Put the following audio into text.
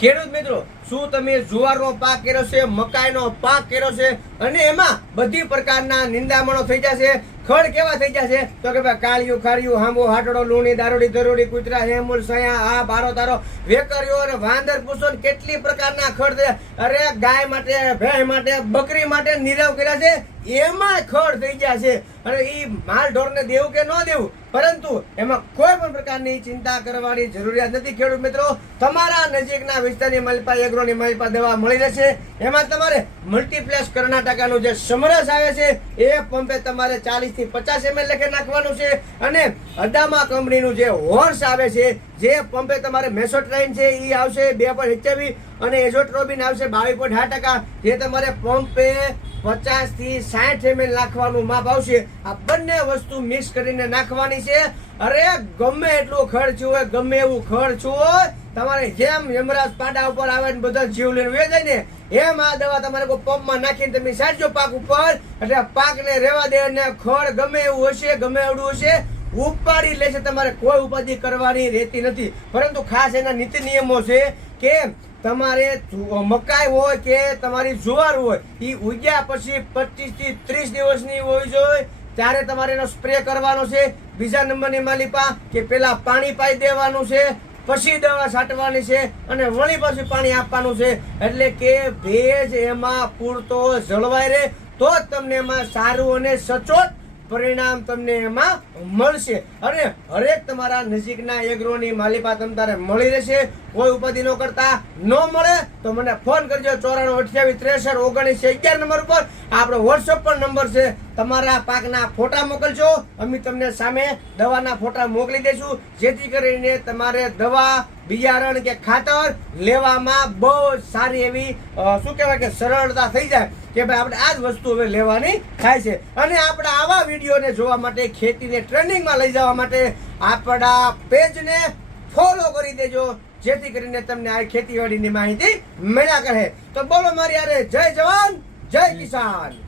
ખેડૂત મિત્રો, શું તમે જુવારનો પાક કર્યો છે, મકાઈનો પાક કર્યો છે? અને એમાં બધી પ્રકારના નિંદામણો થઈ જશે. ખડ કેવા થઈ જશે? તો કે ભાઈ કાળિયું ખાળિયું હાંબો હાટડો, લૂણી, દારૂડી દરોડી કૂતરા, હેમુલ, સયા, આ, બારો, તારો. વેકરીઓ અને વાંદર પૂછો કેટલી પ્રકારના ખડ અરે ગાય માટે, ભેંસ માટે, બકરી માટે નીરવ કર્યા છે? એમાં ખડ થઈ ગયા છે. અને એ માલ ઢોરને દેવું કે ન દેવું, પરંતુ એમાં કોઈ પણ પ્રકારની ચિંતા કરવાની જરૂરિયાત નથી. ખેડૂત મિત્રો, તમારા નજીકના વિસ્તારની મલપા એગ્રોની મલપા દવા મળી રહેશે. એમાં તમારે મલ્ટીપ્લેસ કર્ણાટકાનું જે સમરસ આવે છે, એ પંપે તમારે ચાલીસથી પચાસ એમએલ લખે નાખવાનું છે. અને અદામા કંપનીનું જે હોર્સ આવે છે જે પંપે તમારે મેસોટ્રાઇન છે એ આવશે બે પોઈન્ટ એચએવી અને એઝોટ્રોબિન આવશે બાવીસ પોઈન્ટ આઠ ટકા, જે તમારે પંપે પચાસથી સાઠ એમએલ નાખવાનું માપ આવશે. આ બંને વસ્તુ મિક્સ કરીને નાખવાની છે. અરે ગમે એટલું ખર્ચ હોય, ગમે એવું ખર્ચ હોય, તમારે જેમ યમરાજ પાડા ઉપર આવે ને બધા જીવ લઈને વે ને, એમ આ દવા તમારે કોઈ પંપમાં નાખીને તમે સાચજો પાક ઉપર, એટલે પાકને રહેવા દે અને ખડ ગમે એવું હશે, ગમે એવડું હશે ઉપાડી લે છે. તમારે કોઈ ઉપાધિ કરવાની રહેતી નથી. પરંતુ ખાસ એના નીતિ નિયમો છે કે તમારે મકાઈ હોય કે તમારી જુવાર હોય એ ઉગ્યા પછી પચીસથી ત્રીસ દિવસની હોવી જોઈએ ત્યારે તમારે એનો સ્પ્રે કરવાનો છે. બીજા નંબરની માલિપા કે પેલા પાણી પાઈ દેવાનું છે. પછી દવા છાંટવાની છે અને વળી પછી પાણી આપવાનું છે. એટલે કે ભેજ એમાં પૂરતો જળવાય રહે તો જ તમને એમાં સારું અને સચોટ પરિણામ તમને એમાં મળશે. અને હરેક તમારા નજીકના એગ્રોની માલિપા તમ તારે મળી રહેશે. કોઈ ઉપાધિ ન કરતા, ન મળે, તો મને ફોન કરજો ચોરાણું અઠ્યાવીસ ત્રેસઠ ઓગણીસ અગિયાર નંબર ઉપર. આપણો વોટ્સઅપ પર નંબર છે. તમારા પાકના ફોટા મોકલજો. અમે તમને સામે દવાના ફોટા મોકલી દઈશું જેથી કરીને તમારે દવા બિયારણ કે ખાતર લેવામાં બહુ જ સારી એવી શું કહેવાય કે સરળતા થઈ જાય કે ભાઈ આપણે આ જ વસ્તુ હવે લેવાની થાય છે. અને આપણા આવા વિડીયોને જોવા માટે ખેતીને ટ્રેનિંગમાં લઈ જવા માટે આપણા પેજને ફોલો કરી દેજો. જેથી કરીને તમને આ ખેતીવાડીની માહિતી મળ્યા કરે. તો બોલો મારી યારે જય જવાન જય કિસાન.